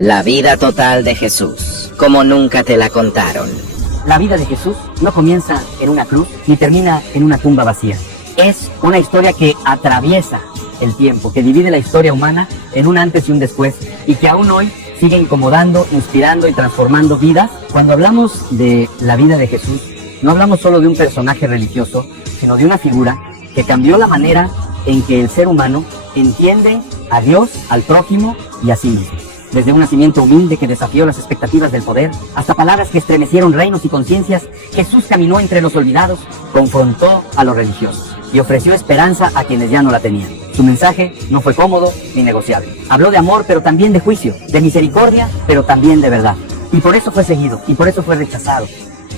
La vida total de Jesús, como nunca te la contaron. La vida de Jesús no comienza en una cruz ni termina en una tumba vacía. Es una historia que atraviesa el tiempo, que divide la historia humana en un antes y un después, y que aún hoy sigue incomodando, inspirando y transformando vidas. Cuando hablamos de la vida de Jesús, no hablamos solo de un personaje religioso, sino de una figura que cambió la manera en que el ser humano entiende a Dios, al prójimo y a sí mismo. Desde un nacimiento humilde que desafió las expectativas del poder, hasta palabras que estremecieron reinos y conciencias, Jesús caminó entre los olvidados, confrontó a los religiosos y ofreció esperanza a quienes ya no la tenían. Su mensaje no fue cómodo ni negociable. Habló de amor, pero también de juicio, de misericordia, pero también de verdad. Y por eso fue seguido, y por eso fue rechazado.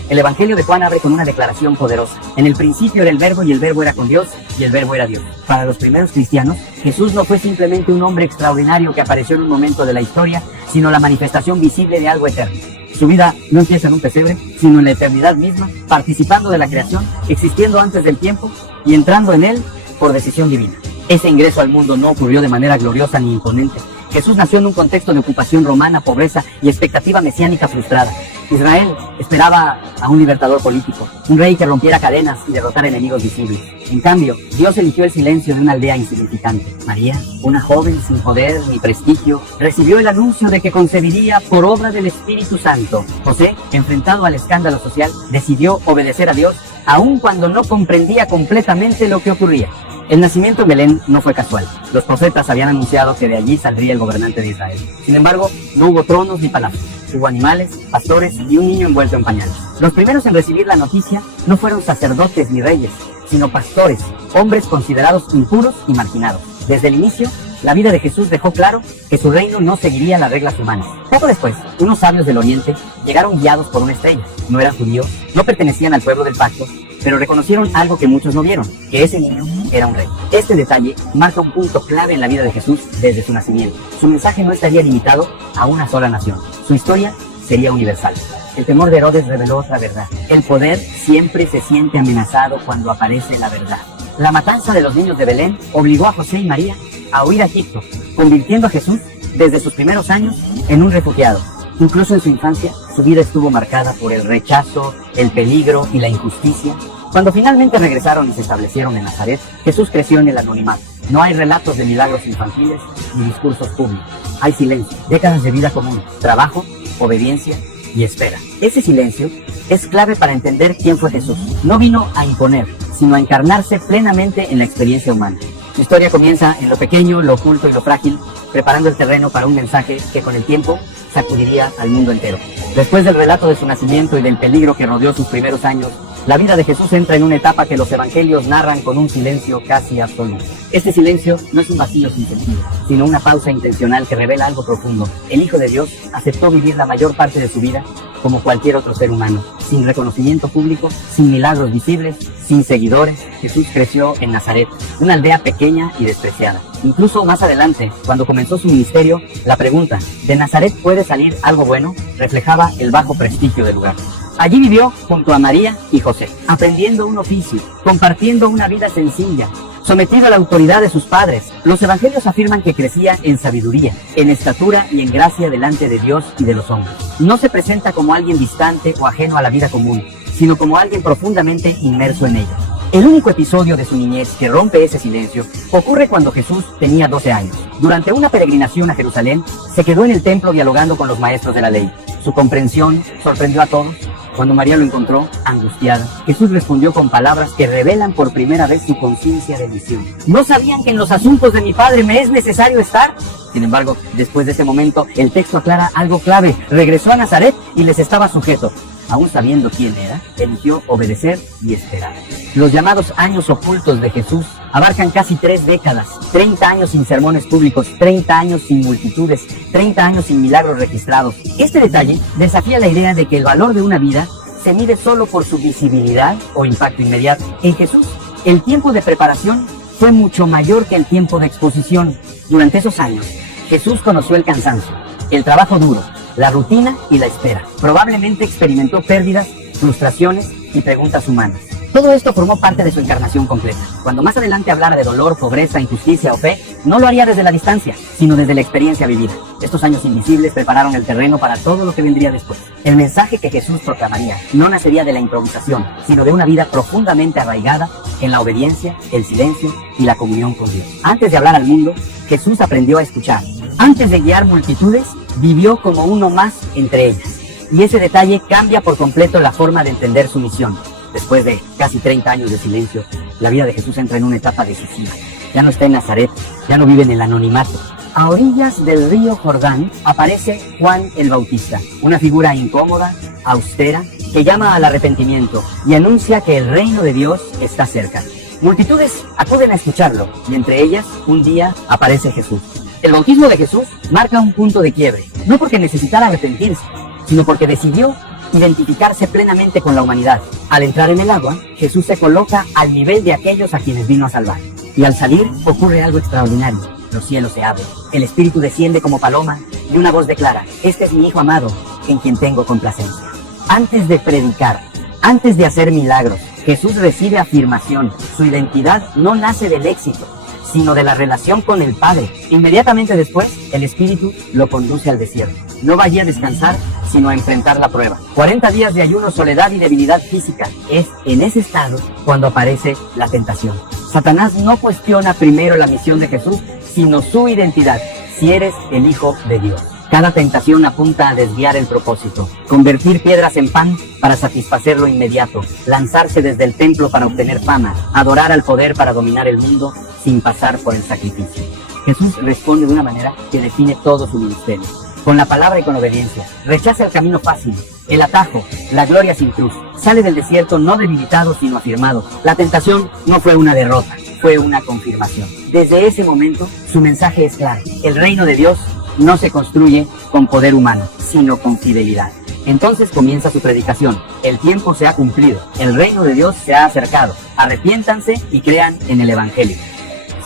El Evangelio de Juan abre con una declaración poderosa. En el principio era el Verbo, y el Verbo era con Dios, y el Verbo era Dios. Para los primeros cristianos, Jesús no fue simplemente un hombre extraordinario que apareció en un momento de la historia, sino la manifestación visible de algo eterno. Su vida no empieza en un pesebre, sino en la eternidad misma, participando de la creación, existiendo antes del tiempo y entrando en él por decisión divina. Ese ingreso al mundo no ocurrió de manera gloriosa ni imponente. Jesús nació en un contexto de ocupación romana, pobreza y expectativa mesiánica frustrada. Israel esperaba a un libertador político, un rey que rompiera cadenas y derrotara enemigos visibles. En cambio, Dios eligió el silencio de una aldea insignificante. María, una joven sin poder ni prestigio, recibió el anuncio de que concebiría por obra del Espíritu Santo. José, enfrentado al escándalo social, decidió obedecer a Dios, aun cuando no comprendía completamente lo que ocurría. El nacimiento en Belén no fue casual. Los profetas habían anunciado que de allí saldría el gobernante de Israel. Sin embargo, no hubo tronos ni palacios. Hubo animales, pastores y un niño envuelto en pañales. Los primeros en recibir la noticia no fueron sacerdotes ni reyes, sino pastores, hombres considerados impuros y marginados. Desde el inicio, la vida de Jesús dejó claro que su reino no seguiría las reglas humanas. Poco después, unos sabios del Oriente llegaron guiados por una estrella. No eran judíos, no pertenecían al pueblo del pacto, pero reconocieron algo que muchos no vieron, que ese niño era un rey. Este detalle marca un punto clave en la vida de Jesús desde su nacimiento. Su mensaje no estaría limitado a una sola nación. Su historia sería universal. El temor de Herodes reveló otra verdad. El poder siempre se siente amenazado cuando aparece la verdad. La matanza de los niños de Belén obligó a José y María a huir a Egipto, convirtiendo a Jesús desde sus primeros años en un refugiado. Incluso en su infancia, su vida estuvo marcada por el rechazo, el peligro y la injusticia. Cuando finalmente regresaron y se establecieron en Nazaret, Jesús creció en el anonimato. No hay relatos de milagros infantiles ni discursos públicos. Hay silencio, décadas de vida común, trabajo, obediencia y espera. Ese silencio es clave para entender quién fue Jesús. No vino a imponer, sino a encarnarse plenamente en la experiencia humana. Su historia comienza en lo pequeño, lo oculto y lo frágil, preparando el terreno para un mensaje que con el tiempo sacudiría al mundo entero. Después del relato de su nacimiento y del peligro que rodeó sus primeros años, la vida de Jesús entra en una etapa que los evangelios narran con un silencio casi absoluto. Este silencio no es un vacío sin sentido, sino una pausa intencional que revela algo profundo. El Hijo de Dios aceptó vivir la mayor parte de su vida como cualquier otro ser humano, sin reconocimiento público, sin milagros visibles, sin seguidores. Jesús creció en Nazaret, una aldea pequeña y despreciada. Incluso más adelante, cuando comenzó su ministerio, la pregunta, ¿de Nazaret puede salir algo bueno?, reflejaba el bajo prestigio del lugar. Allí vivió junto a María y José, aprendiendo un oficio, compartiendo una vida sencilla, sometido a la autoridad de sus padres. Los evangelios afirman que crecía en sabiduría, en estatura y en gracia delante de Dios y de los hombres. No se presenta como alguien distante o ajeno a la vida común, sino como alguien profundamente inmerso en ella. El único episodio de su niñez que rompe ese silencio ocurre cuando Jesús tenía 12 años. Durante una peregrinación a Jerusalén, se quedó en el templo dialogando con los maestros de la ley. Su comprensión sorprendió a todos. Cuando María lo encontró, angustiada, Jesús respondió con palabras que revelan por primera vez su conciencia de misión. ¿No sabían que en los asuntos de mi Padre me es necesario estar? Sin embargo, después de ese momento, el texto aclara algo clave. Regresó a Nazaret y les estaba sujeto. Aún sabiendo quién era, eligió obedecer y esperar. Los llamados años ocultos de Jesús abarcan casi 3 décadas, 30 años sin sermones públicos, 30 años sin multitudes, 30 años sin milagros registrados. Este detalle desafía la idea de que el valor de una vida se mide solo por su visibilidad o impacto inmediato. En Jesús, el tiempo de preparación fue mucho mayor que el tiempo de exposición. Durante esos años, Jesús conoció el cansancio, el trabajo duro, la rutina y la espera. Probablemente experimentó pérdidas, frustraciones y preguntas humanas. Todo esto formó parte de su encarnación completa. Cuando más adelante hablara de dolor, pobreza, injusticia o fe, no lo haría desde la distancia, sino desde la experiencia vivida. Estos años invisibles prepararon el terreno para todo lo que vendría después. El mensaje que Jesús proclamaría no nacería de la improvisación, sino de una vida profundamente arraigada en la obediencia, el silencio y la comunión con Dios. Antes de hablar al mundo, Jesús aprendió a escuchar. Antes de guiar multitudes, vivió como uno más entre ellas. Y ese detalle cambia por completo la forma de entender su misión. Después de casi 30 años de silencio, la vida de Jesús entra en una etapa decisiva. Ya no está en Nazaret, ya no vive en el anonimato. A orillas del río Jordán aparece Juan el Bautista, una figura incómoda, austera, que llama al arrepentimiento y anuncia que el reino de Dios está cerca. Multitudes acuden a escucharlo y entre ellas, un día, aparece Jesús. El bautismo de Jesús marca un punto de quiebre, no porque necesitara arrepentirse, sino porque decidió identificarse plenamente con la humanidad. Al entrar en el agua, Jesús se coloca al nivel de aquellos a quienes vino a salvar. Y al salir, ocurre algo extraordinario. Los cielos se abren, el Espíritu desciende como paloma y una voz declara: este es mi Hijo amado, en quien tengo complacencia. Antes de predicar, antes de hacer milagros, Jesús recibe afirmación. Su identidad no nace del éxito, sino de la relación con el Padre. Inmediatamente después, el Espíritu lo conduce al desierto. No va allí a descansar, sino a enfrentar la prueba. 40 días de ayuno, soledad y debilidad física. Es en ese estado cuando aparece la tentación. Satanás no cuestiona primero la misión de Jesús, sino su identidad: si eres el Hijo de Dios. Cada tentación apunta a desviar el propósito, convertir piedras en pan para satisfacer lo inmediato, lanzarse desde el templo para obtener fama, adorar al poder para dominar el mundo sin pasar por el sacrificio. Jesús responde de una manera que define todo su ministerio. Con la palabra y con obediencia, rechaza el camino fácil, el atajo, la gloria sin cruz. Sale del desierto no debilitado sino afirmado. La tentación no fue una derrota, fue una confirmación. Desde ese momento, su mensaje es claro: el reino de Dios no se construye con poder humano, sino con fidelidad. Entonces comienza su predicación: el tiempo se ha cumplido, el reino de Dios se ha acercado, arrepiéntanse y crean en el Evangelio.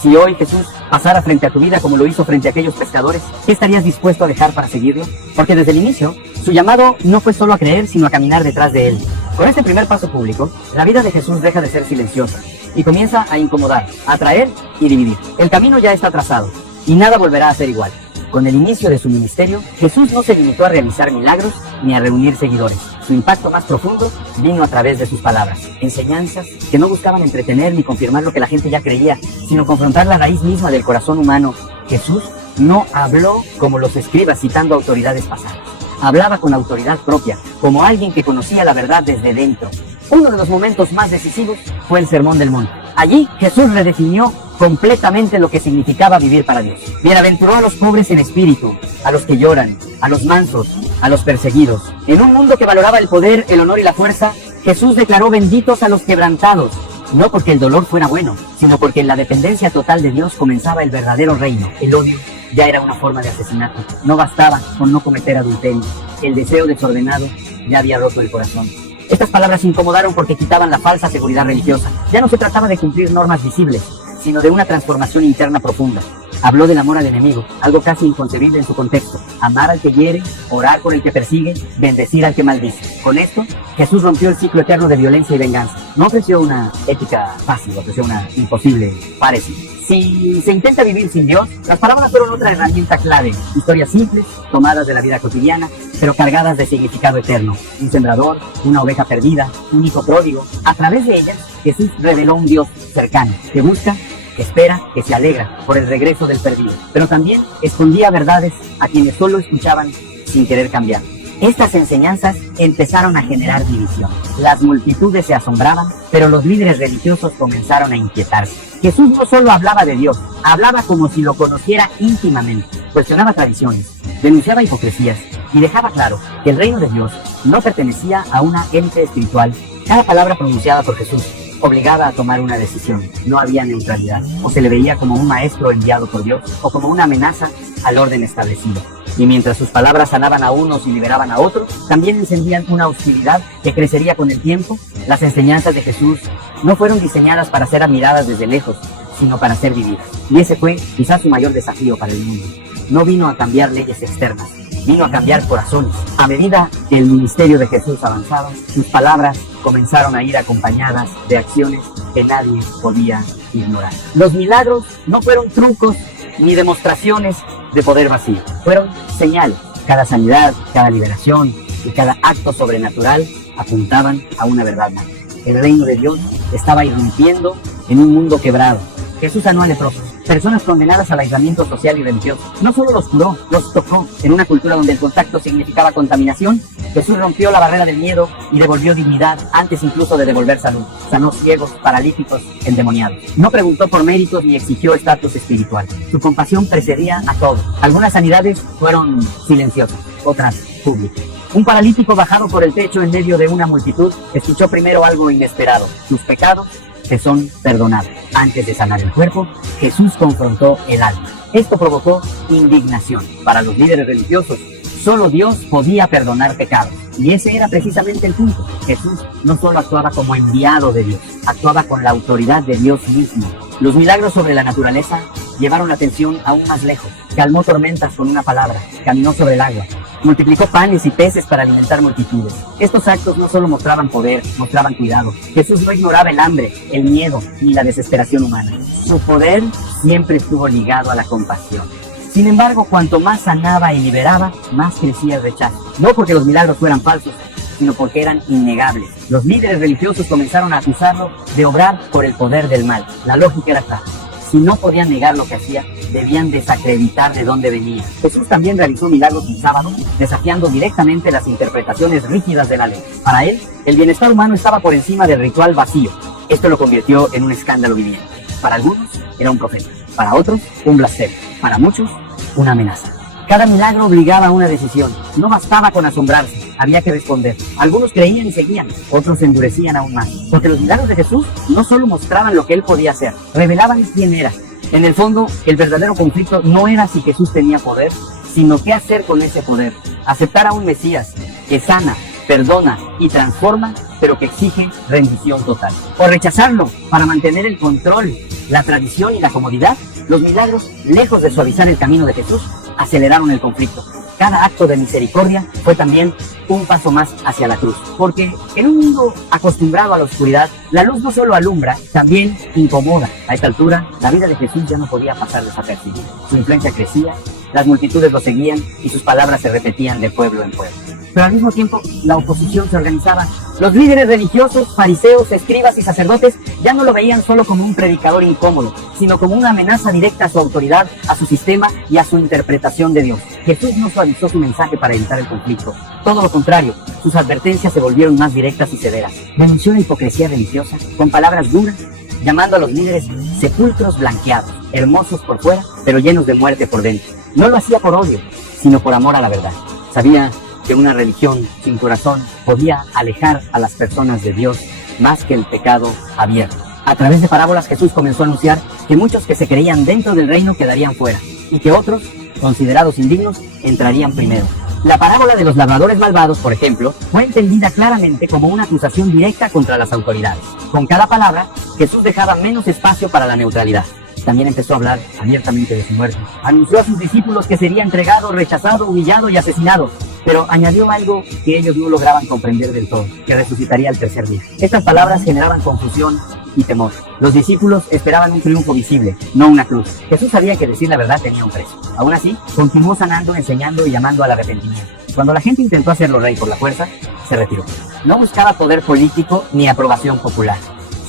Si hoy Jesús pasara frente a tu vida como lo hizo frente a aquellos pescadores, ¿qué estarías dispuesto a dejar para seguirlo? Porque desde el inicio, su llamado no fue solo a creer, sino a caminar detrás de él. Con este primer paso público, la vida de Jesús deja de ser silenciosa y comienza a incomodar, a atraer y dividir. El camino ya está trazado y nada volverá a ser igual. Con el inicio de su ministerio, Jesús no se limitó a realizar milagros ni a reunir seguidores. Su impacto más profundo vino a través de sus palabras, enseñanzas que no buscaban entretener ni confirmar lo que la gente ya creía, sino confrontar la raíz misma del corazón humano. Jesús no habló como los escribas citando autoridades pasadas. Hablaba con autoridad propia, como alguien que conocía la verdad desde dentro. Uno de los momentos más decisivos fue el Sermón del Monte. Allí Jesús redefinió completamente lo que significaba vivir para Dios. Bienaventuró a los pobres en espíritu, a los que lloran, a los mansos, a los perseguidos. En un mundo que valoraba el poder, el honor y la fuerza, Jesús declaró benditos a los quebrantados, no porque el dolor fuera bueno, sino porque en la dependencia total de Dios comenzaba el verdadero reino. El odio ya era una forma de asesinato. No bastaba con no cometer adulterio. El deseo desordenado ya había roto el corazón. Estas palabras incomodaron porque quitaban la falsa seguridad religiosa. Ya no se trataba de cumplir normas visibles, sino de una transformación interna profunda. Habló del amor al enemigo, algo casi inconcebible en su contexto. Amar al que hiere, orar por el que persigue, bendecir al que maldice. Con esto, Jesús rompió el ciclo eterno de violencia y venganza. No ofreció una ética fácil, ofreció una imposible parecida. Si se intenta vivir sin Dios, las parábolas fueron otra herramienta clave. Historias simples, tomadas de la vida cotidiana, pero cargadas de significado eterno. Un sembrador, una oveja perdida, un hijo pródigo. A través de ellas, Jesús reveló un Dios cercano, que busca, que espera, que se alegra por el regreso del perdido. Pero también escondía verdades a quienes solo escuchaban sin querer cambiar. Estas enseñanzas empezaron a generar división. Las multitudes se asombraban, pero los líderes religiosos comenzaron a inquietarse. Jesús no solo hablaba de Dios, hablaba como si lo conociera íntimamente. Cuestionaba tradiciones, denunciaba hipocresías y dejaba claro que el reino de Dios no pertenecía a una élite espiritual. Cada palabra pronunciada por Jesús obligaba a tomar una decisión. No había neutralidad. O se le veía como un maestro enviado por Dios, o como una amenaza al orden establecido. Y mientras sus palabras sanaban a unos y liberaban a otros, también encendían una hostilidad que crecería con el tiempo. Las enseñanzas de Jesús no fueron diseñadas para ser admiradas desde lejos, sino para ser vividas. Y ese fue quizás su mayor desafío para el mundo. No vino a cambiar leyes externas, vino a cambiar corazones. A medida que el ministerio de Jesús avanzaba, sus palabras comenzaron a ir acompañadas de acciones que nadie podía ignorar. Los milagros no fueron trucos ni demostraciones de poder vacío, fueron señales. Cada sanidad, cada liberación y cada acto sobrenatural apuntaban a una verdad más. El reino de Dios estaba irrumpiendo en un mundo quebrado. Jesús sanó a leprosos, personas condenadas al aislamiento social y religioso. No solo los curó, los tocó. En una cultura donde el contacto significaba contaminación, Jesús rompió la barrera del miedo y devolvió dignidad antes incluso de devolver salud. Sanó ciegos, paralíticos, endemoniados. No preguntó por méritos ni exigió estatus espiritual. Su compasión precedía a todo. Algunas sanidades fueron silenciosas, otras públicas. Un paralítico bajado por el techo en medio de una multitud escuchó primero algo inesperado. Sus pecados te son perdonados. Antes de sanar el cuerpo, Jesús confrontó el alma. Esto provocó indignación. Para los líderes religiosos, solo Dios podía perdonar pecados. Y ese era precisamente el punto. Jesús no solo actuaba como enviado de Dios, actuaba con la autoridad de Dios mismo. Los milagros sobre la naturaleza llevaron la atención aún más lejos. Calmó tormentas con una palabra, caminó sobre el agua, multiplicó panes y peces para alimentar multitudes. Estos actos no solo mostraban poder, mostraban cuidado. Jesús no ignoraba el hambre, el miedo ni la desesperación humana. Su poder siempre estuvo ligado a la compasión. Sin embargo, cuanto más sanaba y liberaba, más crecía el rechazo. No porque los milagros fueran falsos, sino porque eran innegables. Los líderes religiosos comenzaron a acusarlo de obrar por el poder del mal. La lógica era clara. Si no podían negar lo que hacía, debían desacreditar de dónde venía. Jesús también realizó milagros en sábado, desafiando directamente las interpretaciones rígidas de la ley. Para él, el bienestar humano estaba por encima del ritual vacío. Esto lo convirtió en un escándalo viviente. Para algunos, era un profeta. Para otros, un blasfemo. Para muchos, una amenaza. Cada milagro obligaba a una decisión. No bastaba con asombrarse, había que responder. Algunos creían y seguían, otros se endurecían aún más. Porque los milagros de Jesús no solo mostraban lo que él podía hacer, revelaban quién era. En el fondo, el verdadero conflicto no era si Jesús tenía poder, sino qué hacer con ese poder. Aceptar a un Mesías que sana, perdona y transforma, pero que exige rendición total. O rechazarlo para mantener el control, la tradición y la comodidad. Los milagros, lejos de suavizar el camino de Jesús, aceleraron el conflicto. Cada acto de misericordia fue también un paso más hacia la cruz. Porque en un mundo acostumbrado a la oscuridad, la luz no solo alumbra, también incomoda. A esta altura, la vida de Jesús ya no podía pasar desapercibida. Su influencia crecía, las multitudes lo seguían y sus palabras se repetían de pueblo en pueblo. Pero al mismo tiempo, la oposición se organizaba. Los líderes religiosos, fariseos, escribas y sacerdotes ya no lo veían solo como un predicador incómodo, sino como una amenaza directa a su autoridad, a su sistema y a su interpretación de Dios. Jesús no suavizó su mensaje para evitar el conflicto. Todo lo contrario, sus advertencias se volvieron más directas y severas. Denunció la hipocresía religiosa con palabras duras, llamando a los líderes sepulcros blanqueados, hermosos por fuera, pero llenos de muerte por dentro. No lo hacía por odio, sino por amor a la verdad. Sabía que una religión sin corazón podía alejar a las personas de Dios más que el pecado abierto. A través de parábolas, Jesús comenzó a anunciar que muchos que se creían dentro del reino quedarían fuera y que otros, considerados indignos, entrarían primero. La parábola de los labradores malvados, por ejemplo, fue entendida claramente como una acusación directa contra las autoridades. Con cada palabra, Jesús dejaba menos espacio para la neutralidad. También empezó a hablar abiertamente de su muerte. Anunció a sus discípulos que sería entregado, rechazado, humillado y asesinado. Pero añadió algo que ellos no lograban comprender del todo, que resucitaría al tercer día. Estas palabras generaban confusión y temor. Los discípulos esperaban un triunfo visible, no una cruz. Jesús sabía que decir la verdad tenía un precio. Aún así, continuó sanando, enseñando y llamando al arrepentimiento. Cuando la gente intentó hacerlo rey por la fuerza, se retiró. No buscaba poder político ni aprobación popular.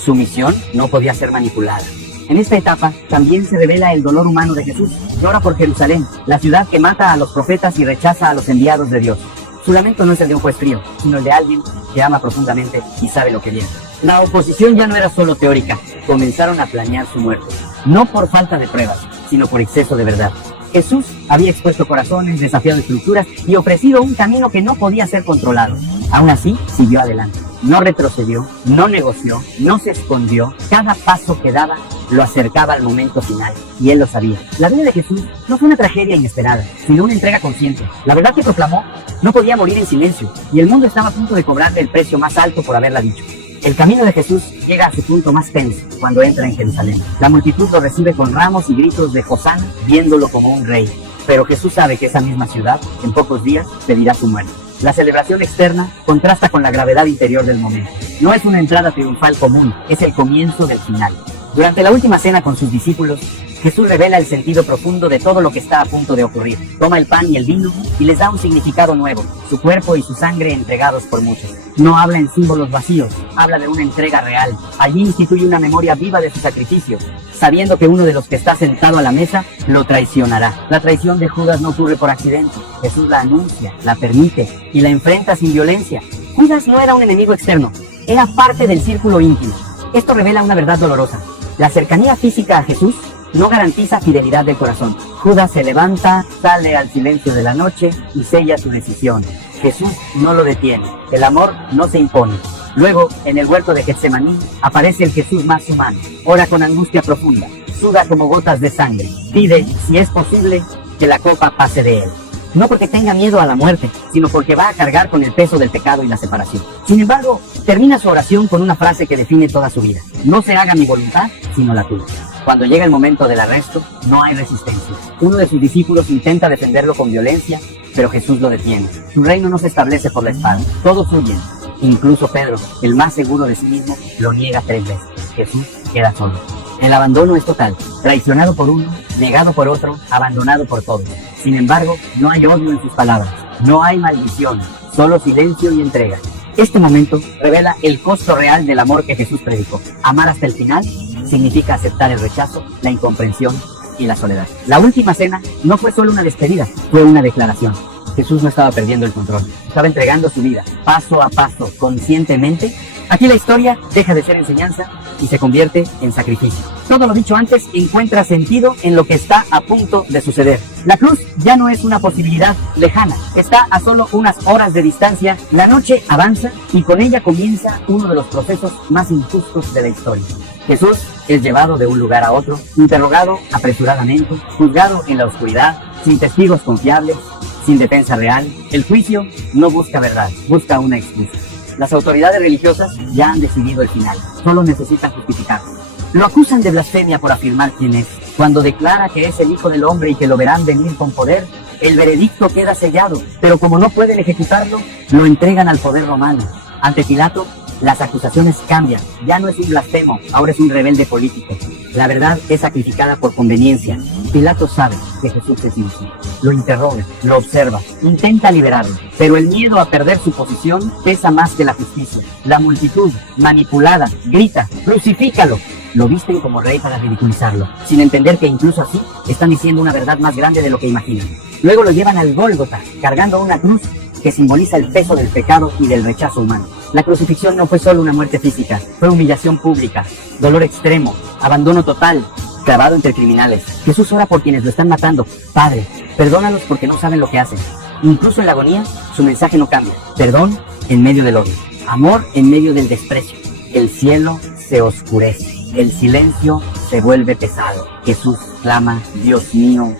Su misión no podía ser manipulada. En esta etapa también se revela el dolor humano de Jesús. Llora por Jerusalén, la ciudad que mata a los profetas y rechaza a los enviados de Dios. Su lamento no es el de un juez frío, sino el de alguien que ama profundamente y sabe lo que viene. La oposición ya no era solo teórica, comenzaron a planear su muerte. No por falta de pruebas, sino por exceso de verdad. Jesús había expuesto corazones, desafiado estructuras y ofrecido un camino que no podía ser controlado. Aún así, siguió adelante. No retrocedió, no negoció, no se escondió. Cada paso que daba lo acercaba al momento final, y él lo sabía. La vida de Jesús no fue una tragedia inesperada, sino una entrega consciente. La verdad que proclamó no podía morir en silencio, y el mundo estaba a punto de cobrarle el precio más alto por haberla dicho. El camino de Jesús llega a su punto más tenso cuando entra en Jerusalén. La multitud lo recibe con ramos y gritos de Hosana, viéndolo como un rey. pero Jesús sabe que esa misma ciudad, en pocos días, pedirá su muerte. La celebración externa contrasta con la gravedad interior del momento. No es una entrada triunfal común, es el comienzo del final. Durante la última cena con sus discípulos, Jesús revela el sentido profundo de todo lo que está a punto de ocurrir. Toma el pan y el vino y les da un significado nuevo, su cuerpo y su sangre entregados por muchos. No habla en símbolos vacíos, habla de una entrega real. Allí instituye una memoria viva de su sacrificio, sabiendo que uno de los que está sentado a la mesa lo traicionará. La traición de Judas no ocurre por accidente. Jesús la anuncia, la permite y la enfrenta sin violencia. Judas no era un enemigo externo, era parte del círculo íntimo. Esto revela una verdad dolorosa. La cercanía física a Jesús no garantiza fidelidad del corazón. Judas se levanta, sale al silencio de la noche y sella su decisión. Jesús no lo detiene. El amor no se impone. Luego, en el huerto de Getsemaní, aparece el Jesús más humano. Ora con angustia profunda, suda como gotas de sangre. Pide, si es posible, que la copa pase de él. No porque tenga miedo a la muerte, sino porque va a cargar con el peso del pecado y la separación. Sin embargo, termina su oración con una frase que define toda su vida. No se haga mi voluntad, sino la tuya. Cuando llega el momento del arresto, no hay resistencia. Uno de sus discípulos intenta defenderlo con violencia, pero Jesús lo detiene. Su reino no se establece por la espada. Todos huyen. Incluso Pedro, el más seguro de sí mismo, lo niega 3 veces. Jesús queda solo. El abandono es total. Traicionado por uno, negado por otro, abandonado por todos. Sin embargo, no hay odio en sus palabras. No hay maldición, solo silencio y entrega. Este momento revela el costo real del amor que Jesús predicó. Amar hasta el final significa aceptar el rechazo, la incomprensión y la soledad. La última cena no fue solo una despedida, fue una declaración. Jesús no estaba perdiendo el control, estaba entregando su vida, paso a paso, conscientemente. Aquí la historia deja de ser enseñanza y se convierte en sacrificio. Todo lo dicho antes encuentra sentido en lo que está a punto de suceder. La cruz ya no es una posibilidad lejana, está a solo unas horas de distancia. La noche avanza y con ella comienza uno de los procesos más injustos de la historia. Jesús es llevado de un lugar a otro, interrogado apresuradamente, juzgado en la oscuridad, sin testigos confiables, sin defensa real. El juicio no busca verdad, busca una excusa. Las autoridades religiosas ya han decidido el final, solo necesitan justificarse. Lo acusan de blasfemia por afirmar quién es. Cuando declara que es el Hijo del Hombre y que lo verán venir con poder, el veredicto queda sellado, pero como no pueden ejecutarlo, lo entregan al poder romano. Ante Pilato, las acusaciones cambian. Ya no es un blasfemo, ahora es un rebelde político. La verdad es sacrificada por conveniencia. Pilato sabe que Jesús es inocente. Lo interroga, lo observa, intenta liberarlo. Pero el miedo a perder su posición pesa más que la justicia. La multitud, manipulada, grita, ¡crucifícalo! Lo visten como rey para ridiculizarlo, sin entender que incluso así están diciendo una verdad más grande de lo que imaginan. Luego lo llevan al Gólgota, cargando una cruz que simboliza el peso del pecado y del rechazo humano. La crucifixión no fue solo una muerte física, fue humillación pública, dolor extremo, abandono total, clavado entre criminales. Jesús ora por quienes lo están matando. Padre, perdónalos porque no saben lo que hacen. Incluso en la agonía, su mensaje no cambia. Perdón en medio del odio, amor en medio del desprecio. El cielo se oscurece, el silencio se vuelve pesado. Jesús clama, Dios mío,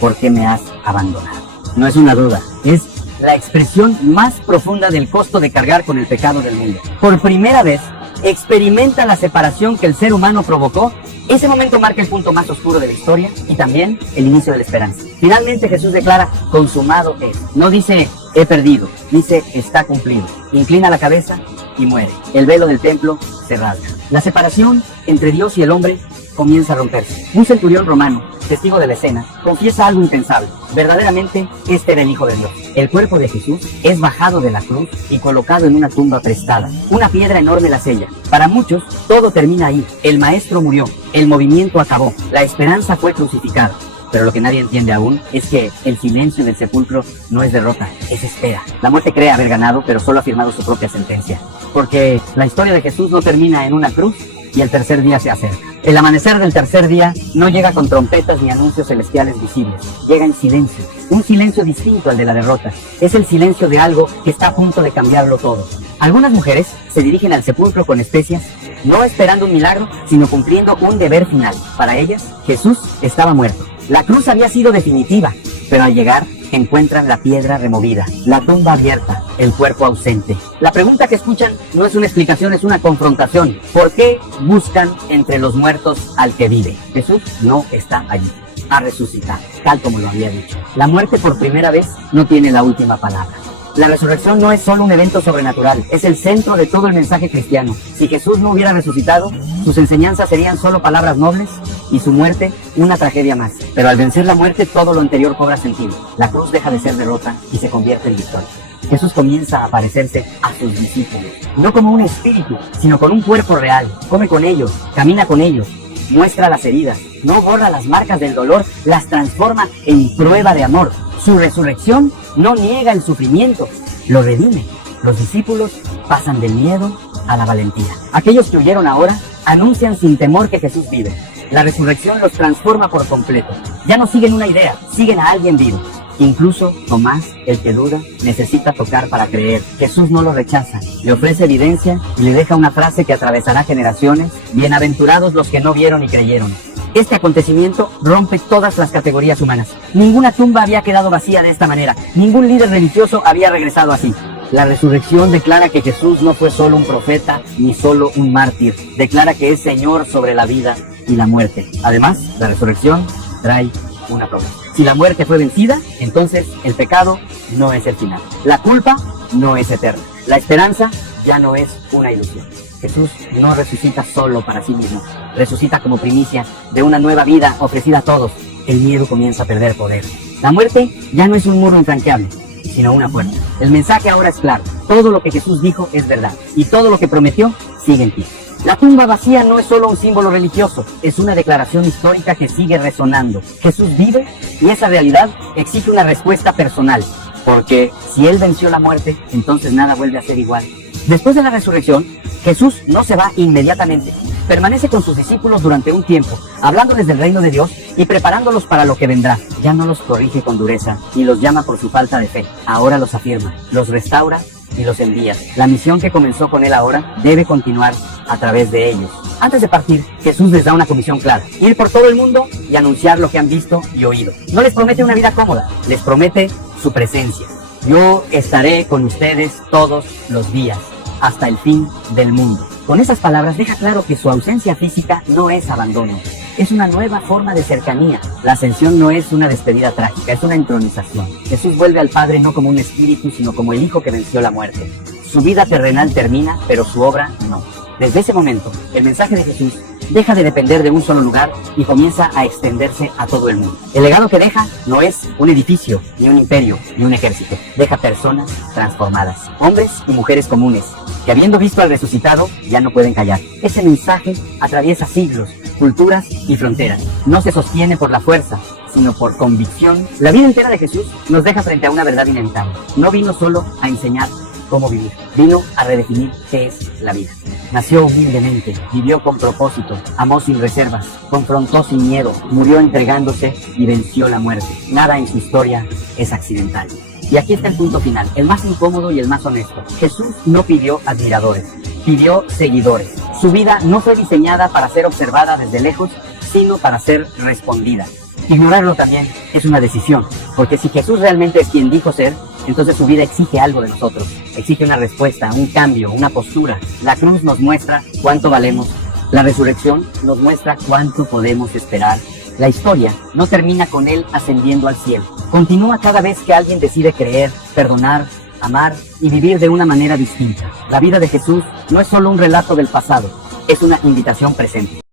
¿por qué me has abandonado? No es una duda, es la expresión más profunda del costo de cargar con el pecado del mundo. Por primera vez, experimenta la separación que el ser humano provocó. Ese momento marca el punto más oscuro de la historia y también el inicio de la esperanza. Finalmente Jesús declara, consumado es. No dice, he perdido, dice, está cumplido. Inclina la cabeza y muere. El velo del templo se rasga. La separación entre Dios y el hombre comienza a romperse. Un centurión romano, testigo de la escena, confiesa algo impensable. Verdaderamente, este era el Hijo de Dios. El cuerpo de Jesús es bajado de la cruz y colocado en una tumba prestada. Una piedra enorme la sella. Para muchos, todo termina ahí. El maestro murió, el movimiento acabó, la esperanza fue crucificada. Pero lo que nadie entiende aún es que el silencio del sepulcro no es derrota, es espera. La muerte cree haber ganado, pero solo ha firmado su propia sentencia. Porque la historia de Jesús no termina en una cruz y el tercer día se acerca. El amanecer del tercer día no llega con trompetas ni anuncios celestiales visibles. Llega en silencio, un silencio distinto al de la derrota. Es el silencio de algo que está a punto de cambiarlo todo. Algunas mujeres se dirigen al sepulcro con especias, no esperando un milagro, sino cumpliendo un deber final. Para ellas, Jesús estaba muerto. La cruz había sido definitiva, pero al llegar encuentran la piedra removida, la tumba abierta, el cuerpo ausente. La pregunta que escuchan no es una explicación, es una confrontación. ¿Por qué buscan entre los muertos al que vive? Jesús no está allí. ha resucitado, tal como lo había dicho. La muerte por primera vez no tiene la última palabra. La resurrección no es solo un evento sobrenatural, es el centro de todo el mensaje cristiano. Si Jesús no hubiera resucitado, sus enseñanzas serían solo palabras nobles y su muerte una tragedia más. Pero al vencer la muerte, todo lo anterior cobra sentido. La cruz deja de ser derrota y se convierte en victoria. Jesús comienza a aparecerse a sus discípulos, no como un espíritu, sino con un cuerpo real. Come con ellos, camina con ellos, muestra las heridas, no borra las marcas del dolor, las transforma en prueba de amor. Su resurrección no niega el sufrimiento, lo redime. Los discípulos pasan del miedo a la valentía. Aquellos que huyeron ahora anuncian sin temor que Jesús vive. La resurrección los transforma por completo. Ya no siguen una idea, siguen a alguien vivo. Incluso Tomás, el que duda, necesita tocar para creer. Jesús no lo rechaza, le ofrece evidencia y le deja una frase que atravesará generaciones. Bienaventurados los que no vieron y creyeron. Este acontecimiento rompe todas las categorías humanas. Ninguna tumba había quedado vacía de esta manera. Ningún líder religioso había regresado así. La resurrección declara que Jesús no fue solo un profeta ni solo un mártir. Declara que es Señor sobre la vida y la muerte. Además, la resurrección trae una promesa. Si la muerte fue vencida, entonces el pecado no es el final. La culpa no es eterna. La esperanza ya no es una ilusión. Jesús no resucita solo para sí mismo. Resucita como primicia de una nueva vida ofrecida a todos. El miedo comienza a perder poder. La muerte ya no es un muro infranqueable, sino una puerta. El mensaje ahora es claro. Todo lo que Jesús dijo es verdad. Y todo lo que prometió sigue en pie. La tumba vacía no es solo un símbolo religioso, es una declaración histórica que sigue resonando. Jesús vive y esa realidad exige una respuesta personal, porque si Él venció la muerte, entonces nada vuelve a ser igual. Después de la resurrección, Jesús no se va inmediatamente. Permanece con sus discípulos durante un tiempo, hablándoles del reino de Dios y preparándolos para lo que vendrá. Ya no los corrige con dureza, ni los llama por su falta de fe. Ahora los afirma, los restaura y los envía. La misión que comenzó con Él ahora debe continuar a través de ellos. Antes de partir, Jesús les da una comisión clara: ir por todo el mundo y anunciar lo que han visto y oído. No les promete una vida cómoda, les promete su presencia. Yo estaré con ustedes todos los días, hasta el fin del mundo. Con esas palabras deja claro que su ausencia física no es abandono, es una nueva forma de cercanía. La ascensión no es una despedida trágica, es una entronización. Jesús vuelve al Padre no como un espíritu, sino como el Hijo que venció la muerte. Su vida terrenal termina, pero su obra no. Desde ese momento, el mensaje de Jesús deja de depender de un solo lugar y comienza a extenderse a todo el mundo. El legado que deja no es un edificio, ni un imperio, ni un ejército. Deja personas transformadas, hombres y mujeres comunes, que habiendo visto al resucitado, ya no pueden callar. Ese mensaje atraviesa siglos, culturas y fronteras. No se sostiene por la fuerza, sino por convicción. La vida entera de Jesús nos deja frente a una verdad inevitable. No vino solo a enseñar cómo vivir, vino a redefinir qué es la vida. Nació humildemente, vivió con propósito, amó sin reservas, confrontó sin miedo, murió entregándose y venció la muerte. Nada en su historia es accidental. Y aquí está el punto final, el más incómodo y el más honesto. Jesús no pidió admiradores, pidió seguidores. Su vida no fue diseñada para ser observada desde lejos, sino para ser respondida. Ignorarlo también es una decisión, porque si Jesús realmente es quien dijo ser, entonces su vida exige algo de nosotros, exige una respuesta, un cambio, una postura. La cruz nos muestra cuánto valemos, la resurrección nos muestra cuánto podemos esperar. La historia no termina con Él ascendiendo al cielo, continúa cada vez que alguien decide creer, perdonar, amar y vivir de una manera distinta. La vida de Jesús no es solo un relato del pasado, es una invitación presente.